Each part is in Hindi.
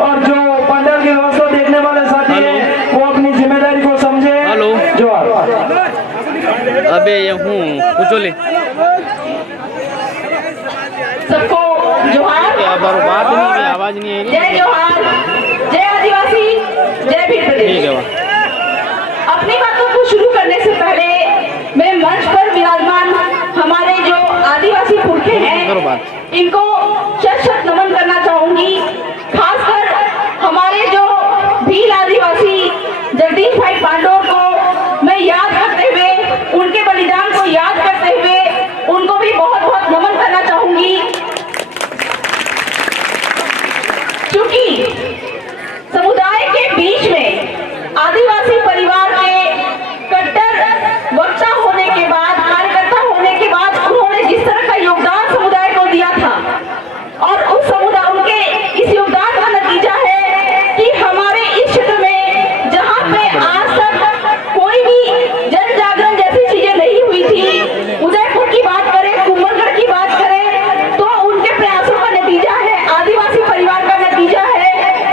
और जो पंडाल की व्यवस्था देखने वाले साथी हैं वो अपनी जिम्मेदारी को समझे। जोहार। अबे ये हूँ कुचोले सबको जोहार। बात नहीं, आवाज नहीं है। जय जोहार, जय आदिवासी, जय भील प्रदेश। ठीक है। अपनी बातों को शुरू करने से पहले मैं मंच पर विराजमान हमारे जो आदिवासी पुरखे हैं इनको शत नमन करना चाहूंगी। खासकर हमारे जो भील आदिवासी जगदीश भाई पांडोर को मैं याद करते हुए, उनके बलिदान को याद करते हुए उनको भी बहुत बहुत नमन करना चाहूंगी। क्योंकि समुदाय के बीच में आदिवासी परिवार के कट्टर वक्ता होने के बाद, कार्यकर्ता होने के बाद उन्होंने जिस तरह का योगदान समुदाय को दिया था और उस समुदाय उनके इस योगदान का नतीजा है कि हमारे इस क्षेत्र में जहां पे आज तक कोई भी जन जागरण जैसी चीजें नहीं हुई थी, उदयपुर की बात करें, कुंभलगढ़ की बात करें, तो उनके प्रयासों का नतीजा है, आदिवासी परिवार का नतीजा है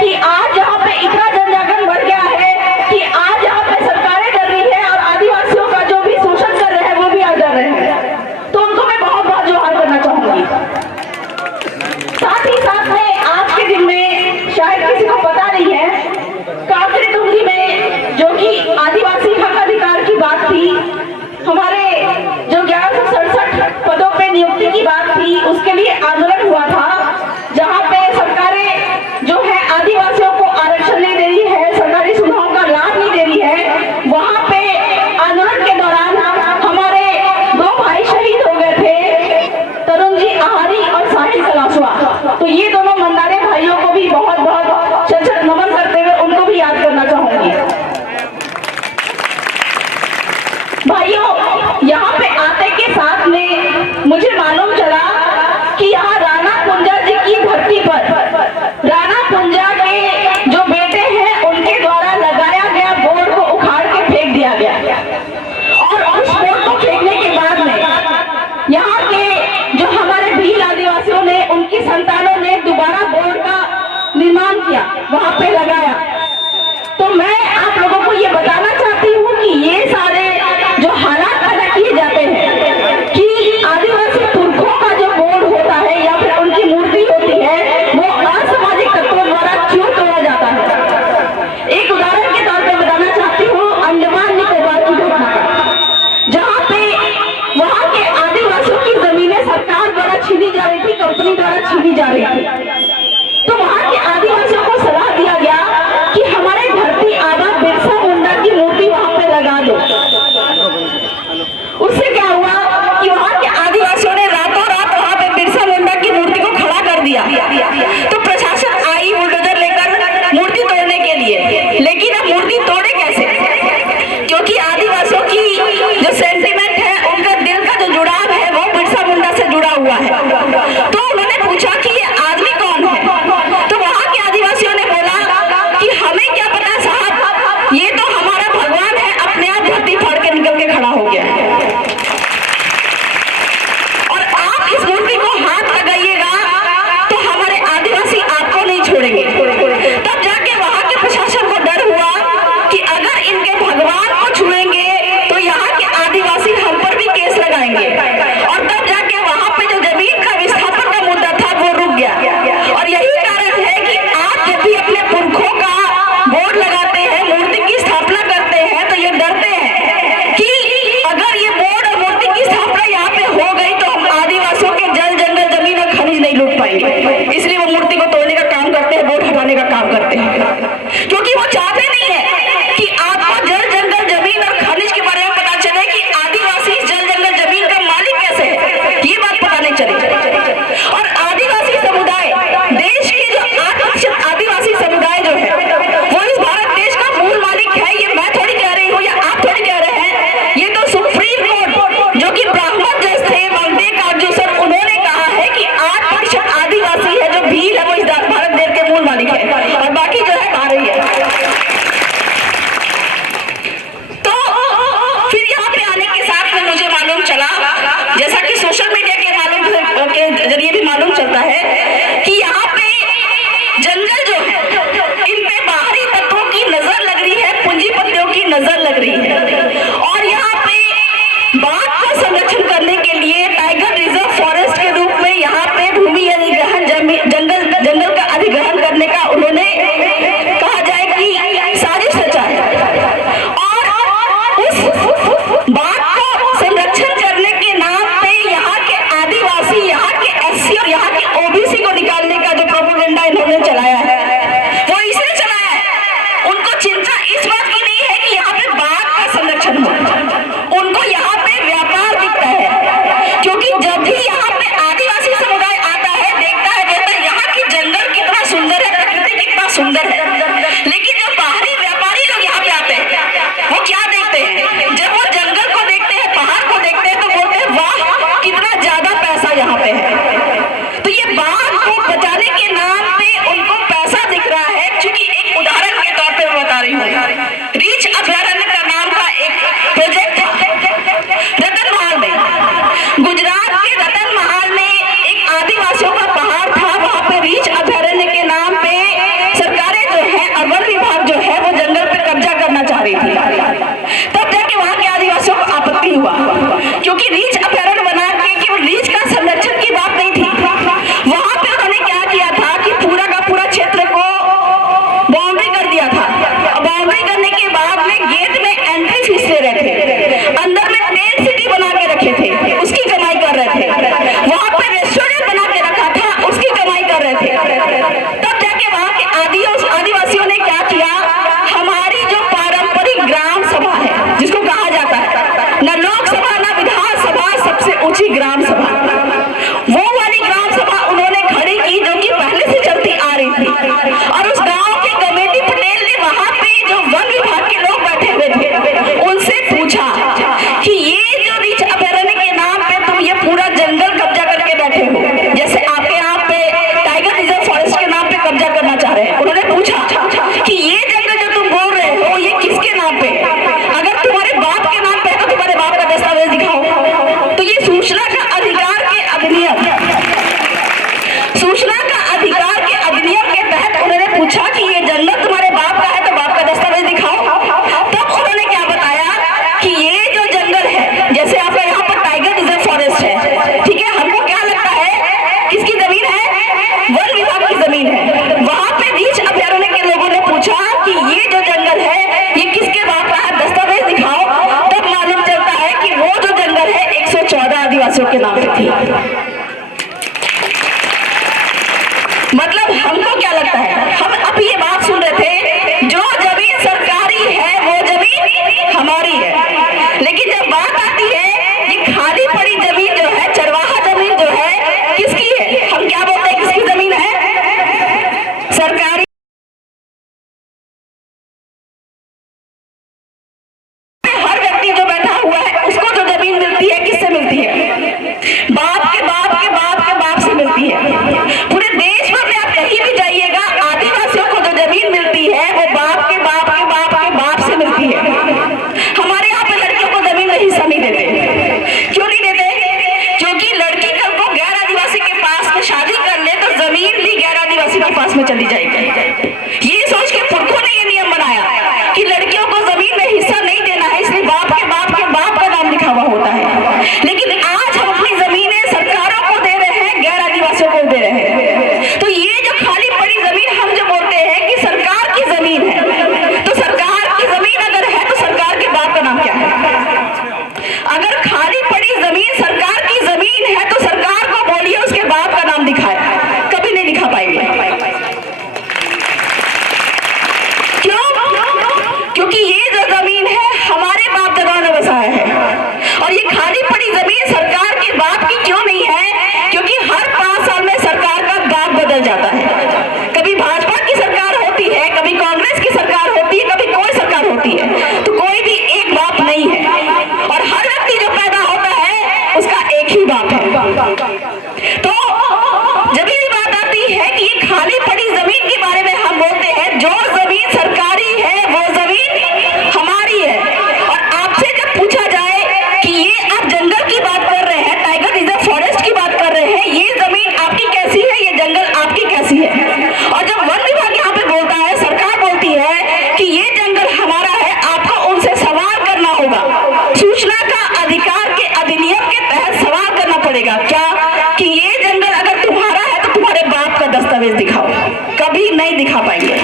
कभी नहीं दिखा पाएंगे।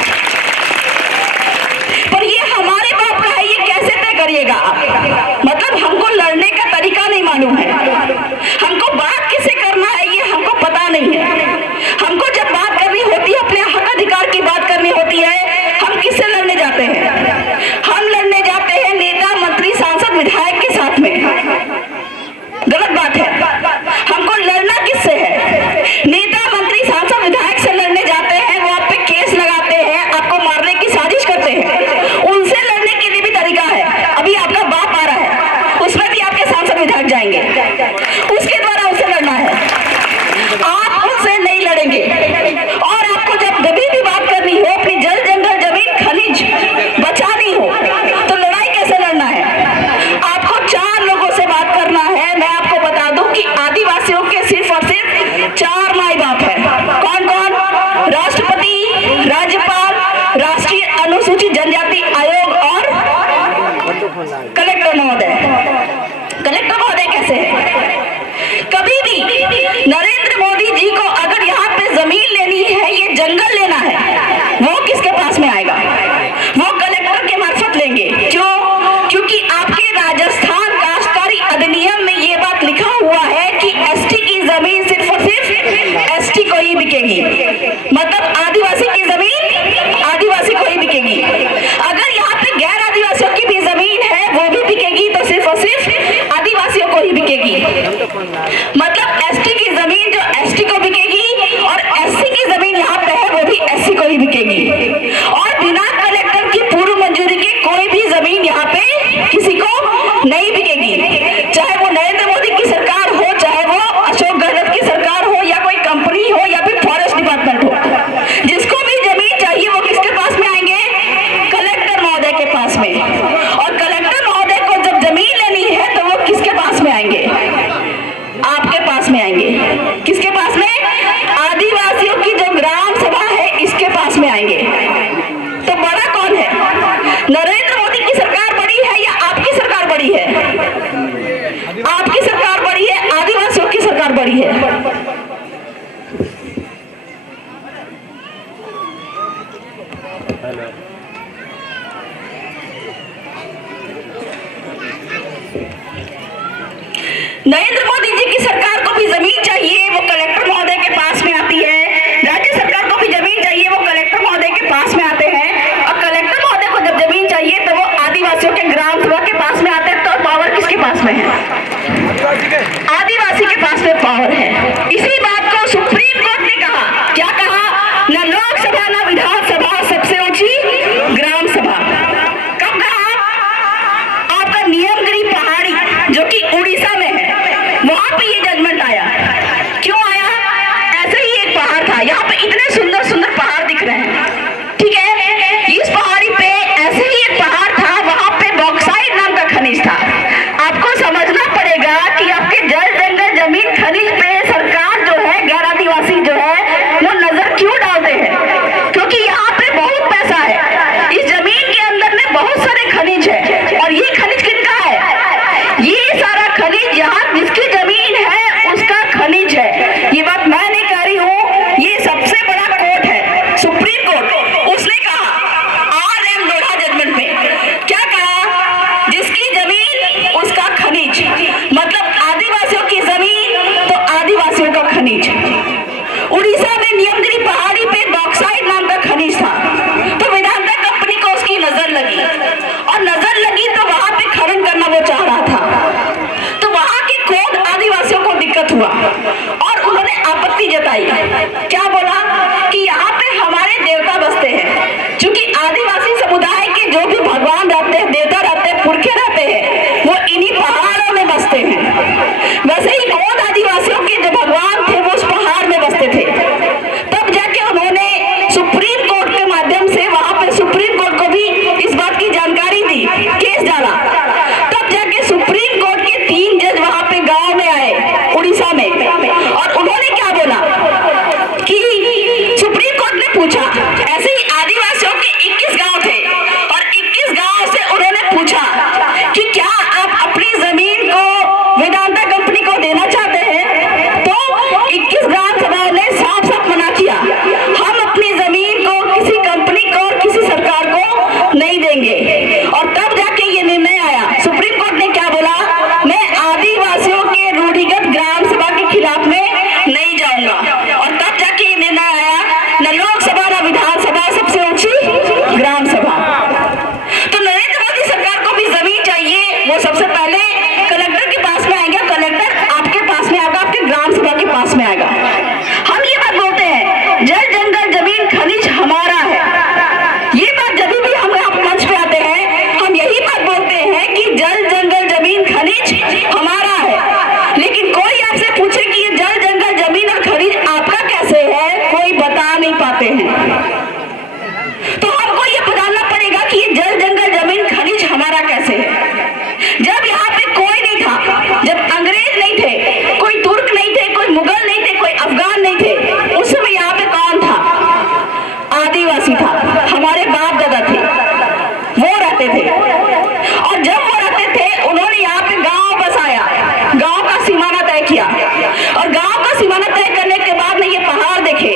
पर ये हमारे बाप का है, ये कैसे तय करिएगा आप? मतलब हमको लड़ने का तरीका नहीं मालूम है, हमको बात किसे करना है ये हमको पता नहीं है। हमको जब बात करनी होती है, अपने हक अधिकार की बात करनी होती है, हम किससे लड़ने जाते हैं? हम लड़ने जाते हैं नेता, मंत्री, सांसद, विधायक के साथ में। गलत बात है। हमको लड़ना किससे है? नेता, मंत्री, सांसद, विधायक से लड़ने जाते हैं, वो आप पे केस लगाते हैं, आपको मारने की साजिश करते हैं। उनसे लड़ने के लिए भी तरीका है। अभी आपका बाप आ रहा है, उसमें भी आपके सांसद विधायक जाएंगे, उसके द्वारा उससे लड़ना है। आप उससे नहीं लड़ेंगे। और आपको जब कभी भी बात करनी हो, अपनी जल, जंगल, जमीन, खनिज बचानी हो, तो लड़ाई कैसे लड़ना है? आपको 4 लोगों से बात करना है। मैं आपको बता दूं कि आदिवासियों के सिर्फ और सिर्फ 4 माई बाप है। कौन कौन? राष्ट्रपति, राज्यपाल, राष्ट्रीय अनुसूचित जनजाति आयोग और कलेक्टर महोदय। कलेक्टर महोदय कैसे है? कभी भी नरेंद्र मोदी जी को अगर यहाँ पे जमीन लेनी है, ये जंगल लेना है, वो किसके पास में आएगा? वो कलेक्टर के मार्फत लेंगे। क्यों? क्योंकि आपके राजस्थान काश्तकारी अधिनियम में ये बात लिखा हुआ है कि एसटी की जमीन सिर्फ और सिर्फ एसटी को ही बिकेगी। मतलब आदिवासी की जमीन आदिवासी को ही बिकेगी। अगर यहाँ पे गैर आदिवासियों की भी जमीन है, वो भी बिकेगी, तो सिर्फ और सिर्फ आदिवासियों को ही बिकेगी। मतलब एसटी की जमीन जो एसटी को बिकेगी और एससी की जमीन यहाँ पे है, वो भी एससी को ही बिकेगी। और बिना कलेक्टर की पूर्व मंजूरी के कोई भी जमीन यहाँ पे किसी को नहीं बिकेगी। चाहे वो नरेंद्र मोदी की सरकार हो, चाहे वो अशोक गहलोत की सरकार हो, या कोई कंपनी हो, या फिर फॉरेस्ट डिपार्टमेंट हो, जिसको भी जमीन चाहिए वो किसके पास में आएंगे? कलेक्टर महोदय के पास में। और कलेक्टर महोदय को जब जमीन लेनी है तो वो किसके पास में आएंगे? आपके पास में आएंगे। किसके पास में? आदिवासियों की जो ग्राम सभा है, इसके पास में आएंगे। तो बड़ा कौन है? नरेंद्र मोदी की सरकार बड़ी है या आपकी सरकार बड़ी है? आपकी सरकार बड़ी है, आदिवासियों की सरकार बड़ी है। नरेंद्र मोदी जी की सरकार को भी जमीन चाहिए, वो कलेक्टर महोदय के पास में आती है। राज्य सरकार को भी जमीन चाहिए, वो कलेक्टर महोदय के पास में आते हैं। और कलेक्टर महोदय को जब जमीन चाहिए तो वो आदिवासियों के ग्राम सभा के पास में आते हैं। तो पावर किसके पास में है? आदिवासी के पास में पावर है। इसी बात को सुप्रीम कोर्ट ने कहा। क्या कहा? न लोकसभा न विधानसभा, सबसे ऊंची ग्राम सभा। कब कहा? आपका नियमगिरी पहाड़ी जो कि उड़ीसा में है, वहां पे ये जजमेंट आया। क्यों आया? ऐसे ही एक पहाड़ था, यहाँ पे इतने सुंदर सुंदर पहाड़ दिख रहे हैं, ठीक है? इस पहाड़ी पे ऐसे ही एक पहाड़ था, वहां पे बॉक्साइट नाम का खनिज था। आपको समझना पड़ेगा कि आपके जल, जंगल, जमीन, खनिज पे सरकार जो है, गैर आदिवासी जो है, वो नजर क्यों डालते हैं? क्योंकि यहाँ पे बहुत पैसा है। इस जमीन के अंदर में बहुत सारे खनिज है। और ये खनिज किनका है? ये सारा खनिज यहाँ जिसकी जमीन है उसका खनिज है। ये बात मैं नहीं कह रही हूँ, ये सबसे बड़ा कोर्ट है, सुप्रीम कोर्ट। उसने कहा R.M. लोढ़ा जजमेंट में क्या कहा? जिसकी जमीन उसका खनिज। मतलब आदिवासियों की जमीन तो आदिवासियों का खनिज। उड़ीसा में नियमगिरी पहाड़ी पे बॉक्साइट नाम का खनिज था। तो वेदांता कंपनी को उसकी नजर लगी, और नजर लगी तो वहां पे खनन करना वो चाह रहा था। तो वहां के कौन आदिवासियों को दिक्कत हुआ और उन्होंने आपत्ति जताई। क्या बोला? कि यहाँ पे हमारे देवता बसते हैं। क्योंकि आदिवासी समुदाय के जो भी भगवान रहते हैं, देवता रहते हैं, पुरखे रहते हैं, वो इन्हीं पहाड़ों में बसते हैं। वैसे ही कौन आदिवासियों के जो भगवान थे वो उस पहाड़ में बसते थे। तब जाके उन्होंने सुप्रीम कोर्ट के माध्यम से, वहां पे सुप्रीम कोर्ट को भी इस बात की जानकारी दी, केस डाला। तब जाके सुप्रीम कोर्ट के 3 जज वहां पे गांव में आए उड़ीसा में, और उन्होंने क्या बोला कि सुप्रीम कोर्ट ने पूछा, ऐसे ही आदिवासियों के 21 गांव थे, और 21 गांव से उन्होंने पूछा कि क्या आप अपनी जमीन को वेदांता कंपनी को देना चाहते हैं? तो 21 ग्राम सभाओं ने साफ साफ मना किया, हम अपनी जमीन को आदिवासी था, हमारे बाप दादा थे, वो रहते थे। और जब वो रहते थे उन्होंने यहाँ पे गांव बसाया, गांव का सीमाना तय किया। और गांव का सीमाना तय करने के बाद में ये पहाड़ देखे,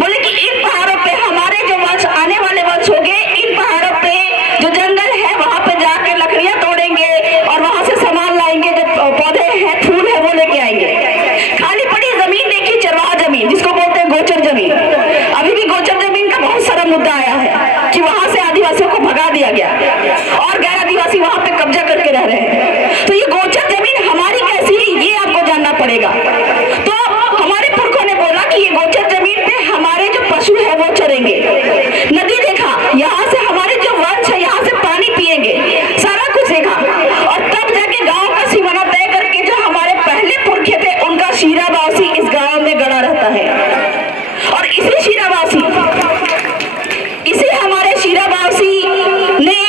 बोले कि इन पहाड़ों पे हमारे जो वंश आने वाले वंश होंगे, इन पहाड़ों पे जो जंगल है वहां पे जाके लकड़ियां तोड़ेंगे और वहां से सामान लाएंगे, जो पौधे हैं फूल है वो लेके आएंगे। खाली पड़ी जमीन देखी, चरवाहा जमीन जिसको बोलते हैं गोचर जमीन। अभी भी गोचर जमीन का बहुत सारा मुद्दा आया है कि वहां से आदिवासियों को भगा दिया गया और गैर आदिवासी वहां पे कब्जा करके रह रहे हैं। तो ये गोचर जमीन हमारी कैसी है ये आपको जानना पड़ेगा। तो हमारे पुरखों ने बोला कि ये गोचर जमीन पे हमारे जो पशु है वो चरेंगे, नदी देखा, यहाँ से हमारे जो वंश है यहाँ से पानी पिएंगे, सारा कुछ देखा। और तब जाके गांव का सीमाना तय करके जो हमारे पहले पुरखे थे उनका शीराबासी इस गांव में गड़ा रहता है। और इसी हमारे शीराबासी ने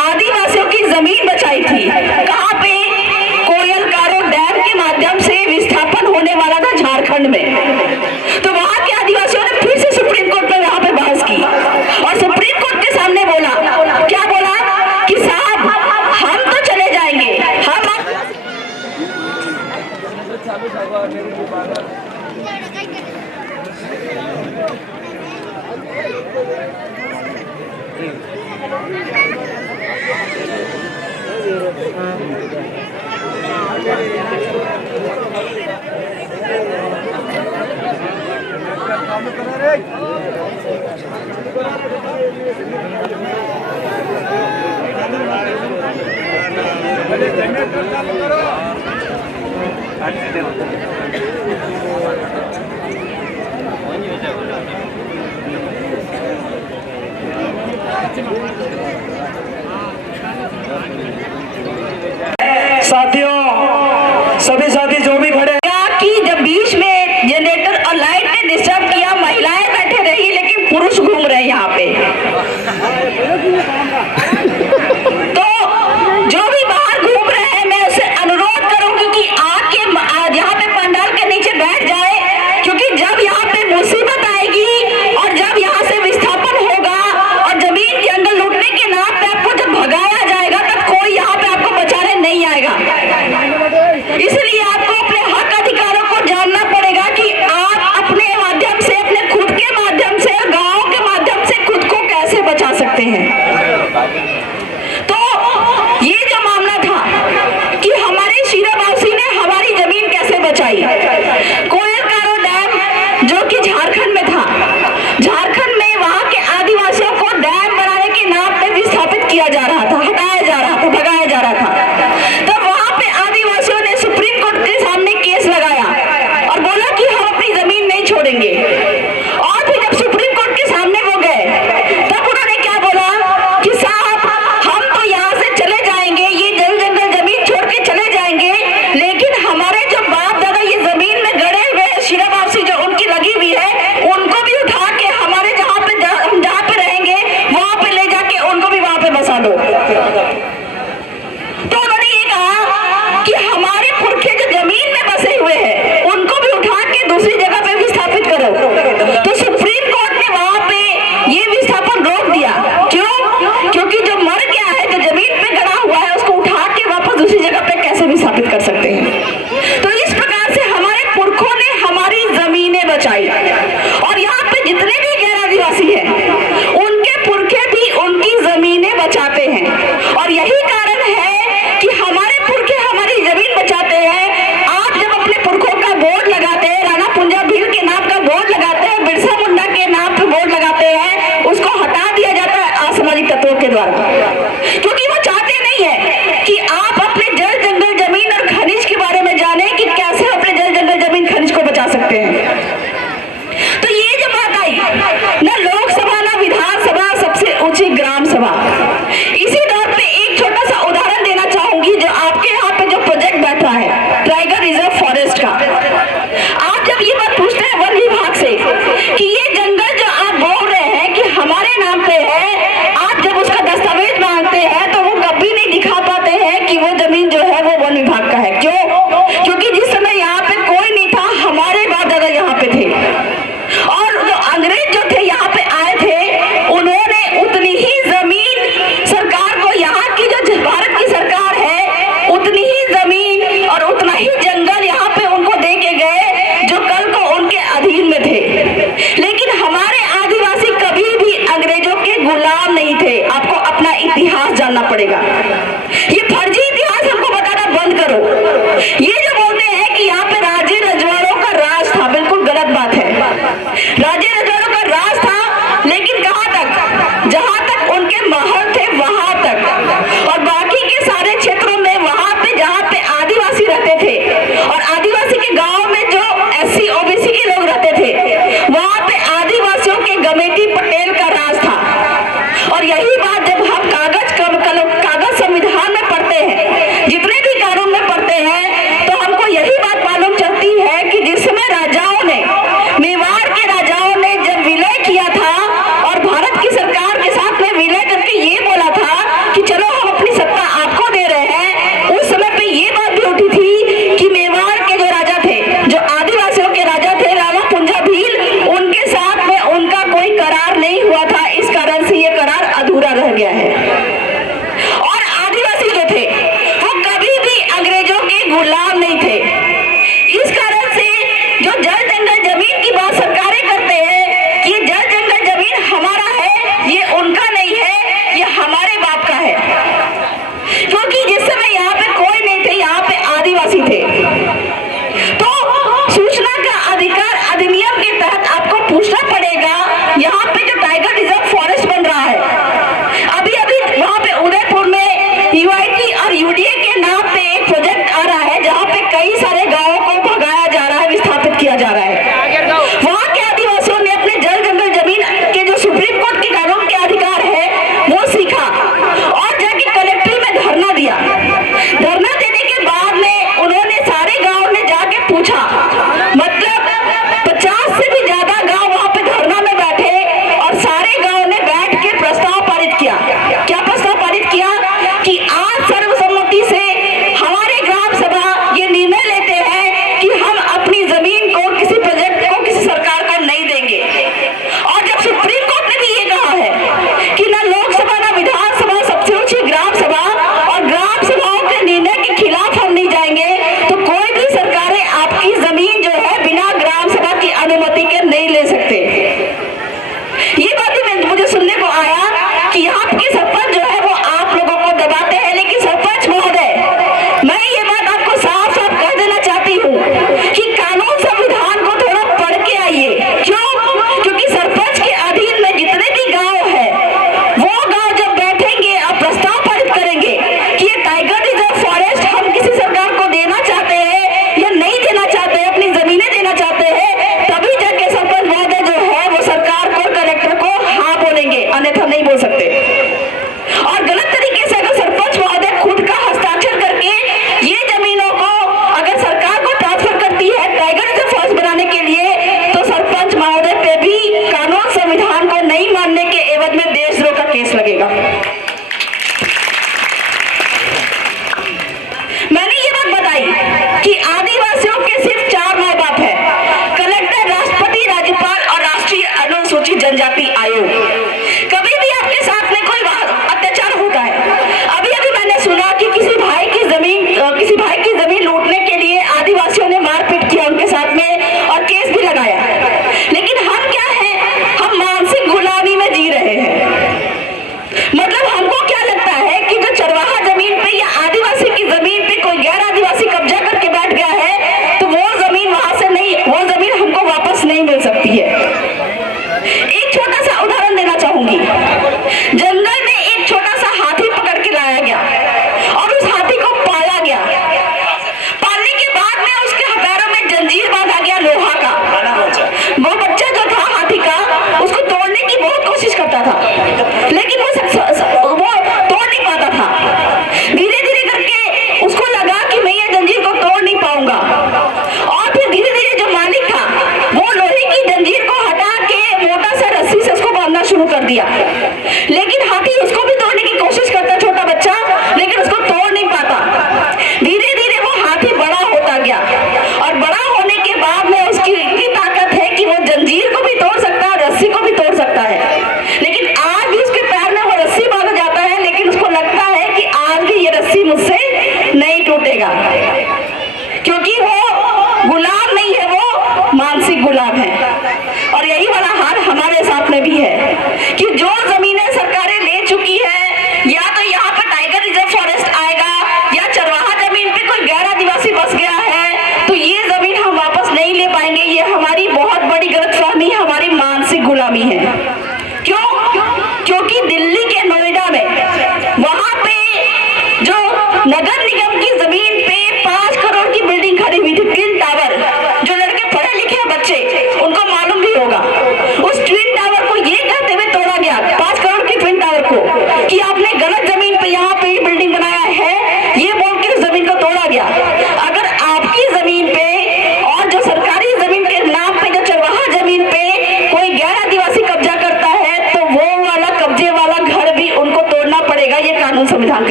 आदिवासियों की जमीन बचाई थी। कहाँ पे? कोयल कारो डैम के माध्यम से विस्थापन होने वाला था झारखंड में। तो वहां के आदिवासियों ने फिर से सुप्रीम कोर्ट में वहां पे बहस की और सुप्रीम कोर्ट के सामने बोला, क्या बोला कि साहब हम तो चले जाएंगे, हम साथियों, सभी साथी जो भी खड़े कि जब बीच में जनरेटर और लाइट ने डिस्टर्ब किया, महिलाएं बैठे रही लेकिन पुरुष घूम रहे यहाँ पे। तो जो भी बाहर घूम रहे हैं मैं उससे अनुरोध करूंगी कि आके यहाँ पे पंडाल के नीचे बैठ जाए, क्योंकि जब यहाँ पे मुसीबत आएगी और जब यहाँ से विस्थापन होगा और जमीन जंगल लूटने के नाम पे आपको जब भगाया जाएगा तब कोई यहाँ पे आपको बचाने नहीं आएगा। इसलिए आपको अपने हक अधिकारों को जानना पड़ेगा कि आप अपने माध्यम से, अपने खुद के माध्यम से, गांव के माध्यम से खुद को कैसे बचा सकते हैं। तो ये जो मामला था कि हमारे शीराबासी ने हमारी जमीन कैसे बचाई। कोयल कारो डैम जो कि झारखंड में था, झारखंड में वहां के आदिवासियों को डैम बनाने के नाम पे विस्थापित किया जा रहा था, हटाया जा रहा था, भगाया जा रहा था। तब वहां पे आदिवासियों ने सुप्रीम कोर्ट के सामने केस लगाया और बोला कि हम अपनी जमीन नहीं छोड़ेंगे। और फिर जब सुप्रीम कोर्ट के सामने वो गए तब उन्होंने क्या बोला कि साहब हम तो यहाँ से चले जाएंगे, ये जंगल जमीन छोड़ के चले जाएंगे, लेकिन हमारे जो बाप दादा ये जमीन में गड़े हुए शीराबासी जो उनकी लगी हुई है उनको भी उठा के हमारे हम जहाँ पे रहेंगे वहां पे ले जाके उनको भी वहां पे बसा दो। तो उन्होंने ये कहा कि हमारे पुरखे जो जमीन में बसे हुए हैं उनको भी उठा के दूसरी जगह पे विस्थापित करो। तो सुप्रीम कोर्ट ने वहां पे ये विस्थापन रोक दिया। क्यों? क्योंकि जो मर गया है, जो जमीन पे गड़ा हुआ है, उसको उठा के वापस दूसरी जगह पे कैसे विस्थापित कर सकते हैं। तो इस प्रकार से हमारे पुरखों ने हमारी जमीनें बचाई। और यहाँ पे जितने भी गैर आदिवासी हैं उनके पुरखे भी उनकी जमीनें बचाते हैं। और यही कारण है कि हमारे पुरखे हमारी जमीन बचाते हैं। आप जब अपने पुरखों का बोर्ड लगाते हैं, राणा पुंजा भील के नाम का बोर्ड लगाते हैं, बिरसा मुंडा के नाम पे बोर्ड लगाते हैं, उसको हटा दिया जाता है असामाजिक तत्वों के द्वारा, क्योंकि वो चाहते नहीं है कि आप अपने जल जंगल जमीन और खनिज के बारे में जाने कि कैसे अपने जल जंगल जमीन खनिज को बचा सकते हैं। तो ये जो बात आई, न लोकसभा न विधानसभा, सबसे ऊंची ग्राम सभा। इसी दौर पे एक छोटा सा उदाहरण देना चाहूंगी। जो आपके यहाँ पे जो प्रोजेक्ट बैठ रहा है टाइगर रिजर्व फॉरेस्ट का, आप जब ये बात पूछते हैं वन विभाग से कि ये जंगल जो आप बोल रहे हैं कि हमारे नाम पे है, आप जब उसका दस्तावेज मांगते हैं तो वो कभी नहीं दिखा पाते हैं कि वो जमीन जो है वो वन विभाग का है। क्यों? क्योंकि जिस समय यहाँ पे कोई नहीं था, हमारे बाप दादा यहाँ पे थे और जो अंग्रेज जो थे यहाँ पे आए थे पड़ेगा। ये फर्जी इतिहास हमको बताना बंद करो। ये जो बोलते हैं कि यहाँ पे राजे रजवाड़ों का राज था, बिल्कुल गलत बात है। राजे रजवाड़ों का राज था, लेकिन कहाँ तक? जहां तक उनके महल थे वहां तक, और बाकी के सारे क्षेत्रों में वहां पे जहाँ पे आदिवासी रहते थे और आदिवासी के गांव में जो SC OBC के लोग रहते थे, वहां पे आदिवासियों के गमेती पटेल का राज था। और यही बात जब हम कागज संविधान में पढ़ते हैं, जितने भी कानून में पढ़ते हैं, तो हमको यही बात मालूम चलती है कि जिस समय राजाओं ने, मेवाड़ के राजाओं ने जब विलय किया था और भारत की सरकार के साथ में विलय करके ये बोला था कि चलो हम अपनी सत्ता आपको दे रहे हैं, उस समय पे ये बात भी उठी थी कि मेवाड़ के जो राजा थे, जो आदिवासियों के राजा थे, राणा पुंजा भील, उनके साथ में उनका कोई करार नहीं हुआ था। इस कारण से ये करार अधूरा रह गया है। और आदिवासी जो थे वो कभी भी अंग्रेजों के गुलाम नहीं थे। इस कारण से जो जल जंगल जमीन की बात सरकारें करते हैं कि ये जल जंगल जमीन हमारा है, ये उनका नहीं है, ये हमारे बाप का है। क्योंकि जिस समय यहाँ पे कोई नहीं थे, यहाँ पे आदिवासी थे। तो सूचना का अधिकार अधिनियम के तहत आपको पूछना पड़ेगा, यहाँ पे जो टाइगर रिजर्व फॉरेस्ट बन रहा है, अभी अभी वहाँ पे उदयपुर में UIT और UDA के नाम पे एक प्रोजेक्ट आ रहा है, जहाँ पे कई सारे गांवों को भगाया जा रहा है, विस्थापित किया जा रहा है। वहाँ के आदिवासियों ने अपने जल जंगल जमीन के जो सुप्रीम कोर्ट के कानून के अधिकार है वो सीखा और जाके कलेक्ट्री में धरना दिया। धरना देने के बाद में उन्होंने सारे गाँव में जाके पूछा, मतलब 50 से भी ज्यादा गाँव वहाँ पे धरना में बैठे और सारे गाँव ने बैठ के प्रस्ताव पारित किया। क्या प्रस्ताव पारित किया कि आज सर्वसम्मति से हमारे ग्राम सभा ये निर्णय लेते हैं कि हम अपनी जमीन को किसी प्रोजेक्ट को किसी सरकार को नहीं देंगे। और जब सुप्रीम कोर्ट ने भी ये कहा है कि ना लोकसभा ना विधानसभा, सबसे ऊंची ग्राम सभा, और ग्राम सभाओं के निर्णय के खिलाफ हम नहीं जाएंगे, तो कोई भी सरकारें आपकी जमीन जो है बिना ग्राम सभा की अनुमति के नहीं ले सकते। ये बात भी मुझे सुनने को आया कि यहाँ के सरपंच जो है वो आप लोगों को दबाते हैं। लेकिन सरपंच महोदय, मैं ये बात आपको साफ साफ कह देना चाहती हूँ कि कानून संविधान को थोड़ा पढ़ के आइए। क्यों? क्योंकि सरपंच के अधीन में जितने भी गाँव है, वो गाँव जब बैठेंगे और प्रस्ताव पारित करेंगे कि ये टाइगर रिजर्व फॉरेस्ट हम किसी सरकार को देना चाहते हैं या नहीं देना चाहते हैं, अपनी जमीनें देना चाहते हैं, तभी जाके सरपंच महोदय जो है वो सरकार को, कलेक्टर को हाँ बोलेंगे, अन्यथा नहीं बोल सकते। और गलत तरीके से अगर सरपंच महोदय खुद का हस्ताक्षर करके ये जमीनों को अगर सरकार को ट्रांसफर करती है टाइगर रिजर्व फॉरेस्ट बनाने के लिए, तो सरपंच महोदय पे भी कानून संविधान को नहीं मानने के एवज में देशद्रोह का केस लगेगा। मैंने ये बात बताई कि आदिवासियों के सिर्फ 4 माँ बाप है, कलेक्टर, राष्ट्रपति, राज्यपाल और राष्ट्रीय अनुसूचित जनजाति आयोग। कभी भी आपके साथ में कोई अत्याचार होता है। अभी अभी मैंने सुना कि किसी भाई की जमीन लूटने के लिए आदिवासियों ने मारपीट किया उनके साथ में और केस भी लगाया। लेकिन हम क्या है, हम मानसिक गुलामी में जी रहे हैं। मतलब हमको क्या लगता है कि जो चरवाहा जमीन पे या आदिवासी की जमीन पे कोई गैर आदिवासी कब्जा करके बैठ गया है, तो वो जमीन वहां से नहीं, वो जमीन हमको वापस नहीं मिल सकती है। एक छोटा सा उदाहरण देना चाहूंगी। जंगल में एक छोटा सा हाथी पकड़ के लाया गया और उस हाथी को पाला गया। पालने के बाद में उसके पैरों में जंजीर बांधा गया लोहा का। वो बच्चा जो था हाथी का, उसको तोड़ने की बहुत कोशिश करता था, लेकिन वो तोड़ नहीं पाता था। धीरे धीरे करके उसको लगा कि मैं ये जंजीर को तोड़ नहीं पाऊंगा, और फिर धीरे धीरे जो मालिक था वो लोहे की जंजीर को हटा के मोटा सा रस्सी से उसको बांधना शुरू कर दिया। लेकिन हाथी उसको भी तोड़ने की कोशिश करता, छोटा बच्चा, लेकिन उसको तोड़ नहीं पाता। धीरे धीरे वो हाथी बड़ा होता गया और बड़ा होने के बाद में उसकी इतनी ताकत है कि वो जंजीर को भी तोड़ सकता है, रस्सी को भी तोड़ सकता है। लेकिन आज भी उसके पैर में वो रस्सी बांधा जाता है, लेकिन उसको लगता है कि आज भी ये रस्सी मुझसे नहीं टूटेगा, क्योंकि वो गुलाम नहीं है, वो मानसिक गुलाम है। और यही वाला हाल हमारे साथ में भी है कि जो जमीनें सरकारें ले चुकी है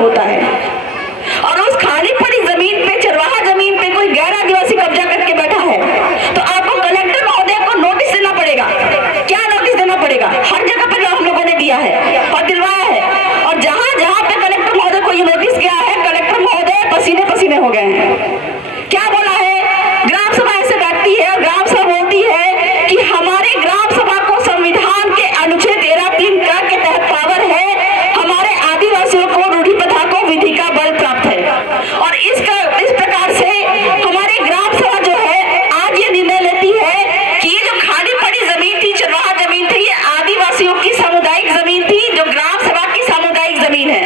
होता है। और उस खाली पड़ी जमीन पे, चरवाहा जमीन पे कोई गैर आदिवासी कब्जा करके बैठा है तो आपको कलेक्टर महोदय को नोटिस देना पड़ेगा। क्या नोटिस देना पड़ेगा? हर जगह पर हम लोगों ने दिया है और दिलवाया है, और जहां जहां पे कलेक्टर महोदय को ये नोटिस गया है, कलेक्टर महोदय पसीने पसीने हो गए हैं। क्या बोला है? ग्राम सभा ऐसे बैठती है और ग्राम सभा बोलती है कि हमारे ग्राम सभा को संविधान के अनुच्छेद 13(3) के तहत पावर है, हमारे आदिवासियों को रूढ़ी प्रथा को विधि का बल प्राप्त है। और इस प्रकार से हमारी ग्राम सभा जो है आज ये निर्णय लेती है कि ये जो खाली पड़ी जमीन थी, चरवाहा जमीन थी, ये आदिवासियों की सामुदायिक जमीन थी, जो ग्राम सभा की सामुदायिक जमीन है।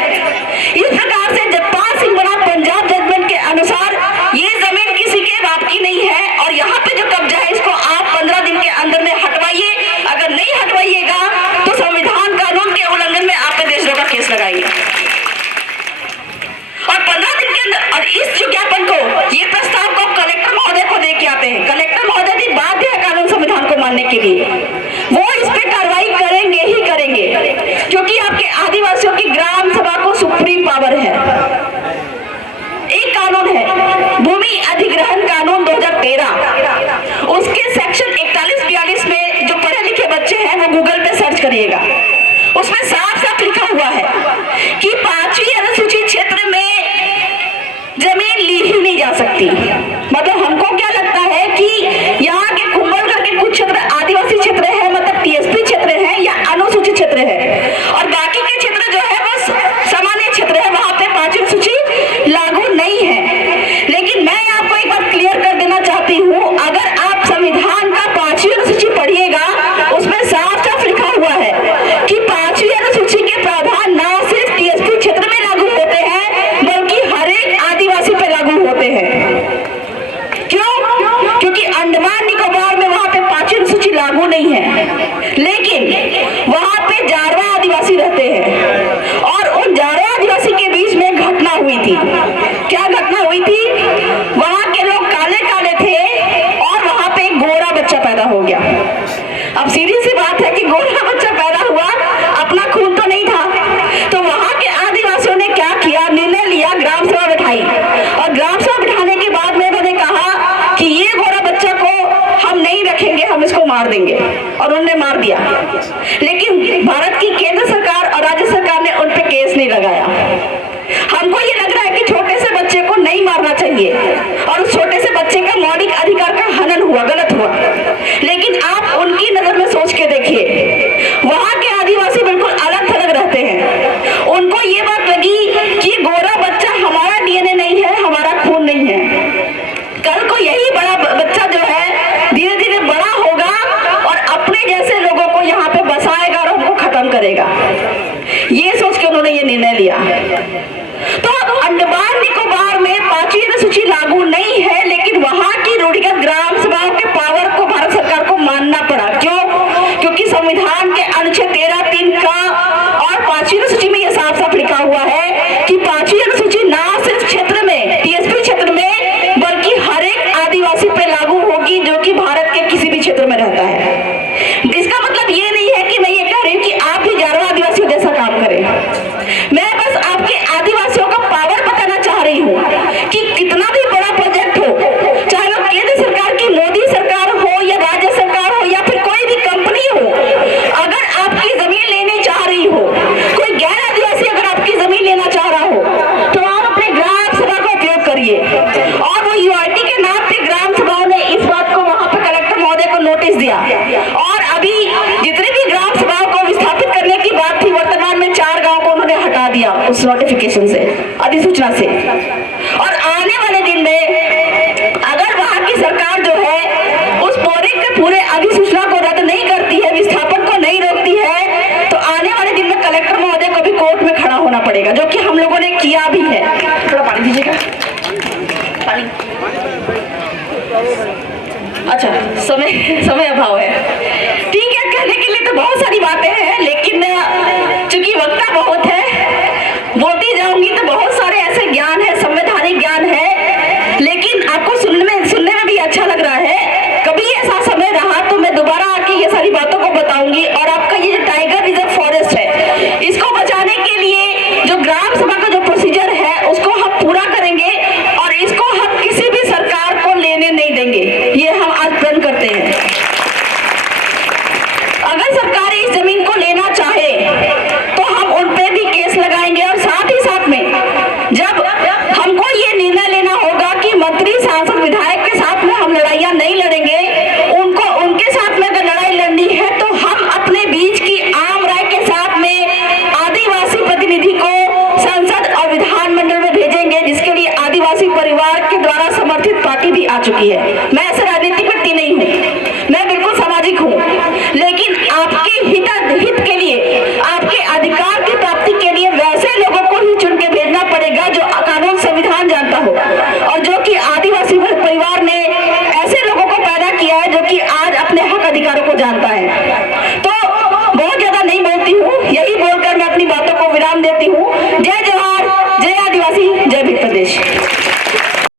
इस प्रकार से जगपाल सिंह बना पंजाब जजमेंट के अनुसार ये जमीन किसी के बाप की नहीं है, और यहाँ पे जो कब्जा है इसको आप 15 दिन के अंदर में हटवाइए। अगर नहीं हटवाइएगा तो संविधान कानून के उल्लंघन में आप पे देशद्रोह का केस लगाइए। और 15 दिन के अंदर, और इस ज्ञापन को, ये प्रस्ताव को कलेक्टर महोदय को दे के आते हैं। कलेक्टर महोदय भी बाध्य है कानून संविधान को मानने के लिए, वो इस पे कार्रवाई करेंगे ही करेंगे, क्योंकि आपके आदिवासियों की ग्राम सभा को सुप्रीम पावर है। एक कानून है भूमि अधिग्रहण कानून 2013, उसके सेक्शन 41-42 में जो पढ़े लिखे बच्चे हैं वो गूगल पे सर्च करिएगा, उसमें साफ साफ लिखा हुआ है कि 5वीं अनुसूचित क्षेत्र में जमीन ली ही नहीं जा सकती। मतलब हमको क्या लगता है कि यहाँ के कुंभलगढ़ के कुछ क्षेत्र आदिवासी क्षेत्र है, मतलब टीएसपी क्षेत्र है या अनुसूचित क्षेत्र है, और बाकी के क्षेत्र जो है वो सामान्य क्षेत्र है, वहां पे 5वीं अनुसूची लागू नहीं है। लेकिन मैं आपको एक बात क्लियर कर देना चाहती हूँ, अगर आप संविधान का 5वीं अनुसूची पढ़िएगा, उसमें साफ साफ लिखा हुआ है कि 5वीं अनुसूची के प्रावधान ना सिर्फ टीएसपी क्षेत्र में लागू होते हैं बल्कि हर एक आदिवासी पे लागू होते हैं। क्यों? क्योंकि अंडमान निकोबार में वहां पे 5वीं अनुसूची लागू नहीं है, लेकिन वहां पे जारवा आदिवासी रहते हैं, और उन जारवा आदिवासी के बीच में घटना हुई थी। क्या घटना हुई थी? वहां के लोग काले काले थे और वहां पे एक गोरा बच्चा पैदा हो गया। अब सीधी सी बात है कि गोरा बच्चा पैदा हुआ, अपना खून तो नहीं था, तो वहां के आदिवासियों ने क्या किया? निर्णय लिया, ग्राम सभा बिठाई, और ग्राम सभा बिठाने के बाद में उन्होंने कहा कि ये गोरा बच्चा को हम नहीं रखेंगे, हम इसको मार देंगे, और उन्होंने मार दिया। लेकिन भारत की केंद्र सरकार और राज्य सरकार ने उन पे केस नहीं लगाया। हमको ये लग रहा है कि छोटे से बच्चे को नहीं मारना चाहिए, और उस छोटे से बच्चे का मौलिक अधिकार का हनन हुआ, गलत हुआ। लेकिन आप उनकी नजर में सोच के देखिए, वहां के आदिवासी बिल्कुल अलग थलग रहते हैं। उनको ये बात लगी कि गोरा बच्चा हमारा डीएनए नहीं है, हमारा खून नहीं है। कल को यही बड़ा बच्चा जो है धीरे धीरे बड़ा होगा और अपने जैसे लोगों को यहाँ पे बसाएगा और हमको खत्म करेगा। ये सोच के उन्होंने ये निर्णय लिया। तो अंडमान निकोबार में 5वीं अनुसूची लागू नहीं है, लेकिन वहां की रूढ़िगत ग्राम सभाओं के पावर को भारत सरकार को मानना पड़ा। क्यों? क्योंकि संविधान के अनुच्छेद 13(3) का और 5वीं अनुसूची में यह साफ साफ लिखा हुआ है कि 5वीं अनुसूची ना सिर्फ क्षेत्र में, टीएसपी क्षेत्र में, बल्कि हर एक आदिवासी पे लागू होगी जो कि भारत के किसी भी क्षेत्र में रहता है। इसका मतलब ये नहीं है कि मैं ये कह रही हूँ कि आप भी जारवा आदिवासियों जैसा काम करें। मैं बस आपके आदिवासियों का पावर बताना चाह रही हूँ कि कितना भी बड़ा प्रोजेक्ट हो, चाहे वो केंद्र सरकार की मोदी सरकार हो या राज्य सरकार हो या फिर कोई भी कंपनी हो, अगर आपकी जमीन लेनी चाह रही हो, कोई गैर आदिवासी अगर आपकी जमीन लेना चाह रहा हो, तो आप अपने ग्राम सभा का उपयोग करिए। और वो यूआईटी के नाम पे ग्राम सभाओं ने इस बात को वहां पे कलेक्टर महोदय को नोटिस दिया, और अभी जितने भी ग्राम सभाओं को विस्थापित करने की बात थी, वर्तमान में 4 गांव को उन्होंने हटा दिया उस नोटिफिकेशन से, अधिसूचना से। और आने वाले दिन में अगर वहां की सरकार जो है उस पूरे अधिसूचना को रद्द नहीं करती है, विस्थापन को नहीं रोकती है, तो आने वाले दिन में कलेक्टर महोदय को भी कोर्ट में खड़ा होना पड़ेगा, जो कि हम लोगों ने किया भी है। थोड़ा पानी दीजिएगा, पानी। अच्छा, समय अभाव है, ठीक है। कहने के लिए तो बहुत सारी बातें हैं, लेकिन चूंकि वक्ता बहुत है, बोलती जाऊंगी तो बहुत सारे ऐसे ज्ञान है, संवैधानिक ज्ञान है, लेकिन आपको सुनने में भी अच्छा लग रहा है। कभी ऐसा समय रहा तो मैं दोबारा आके ये सारी बातों को बताऊंगी। और आपका ये जो टाइगर रिजर्व फॉरेस्ट है, इसको बचाने के लिए जो ग्राम सभा का जो प्रोसीजर पार्टी भी आ चुकी है। मैं ऐसे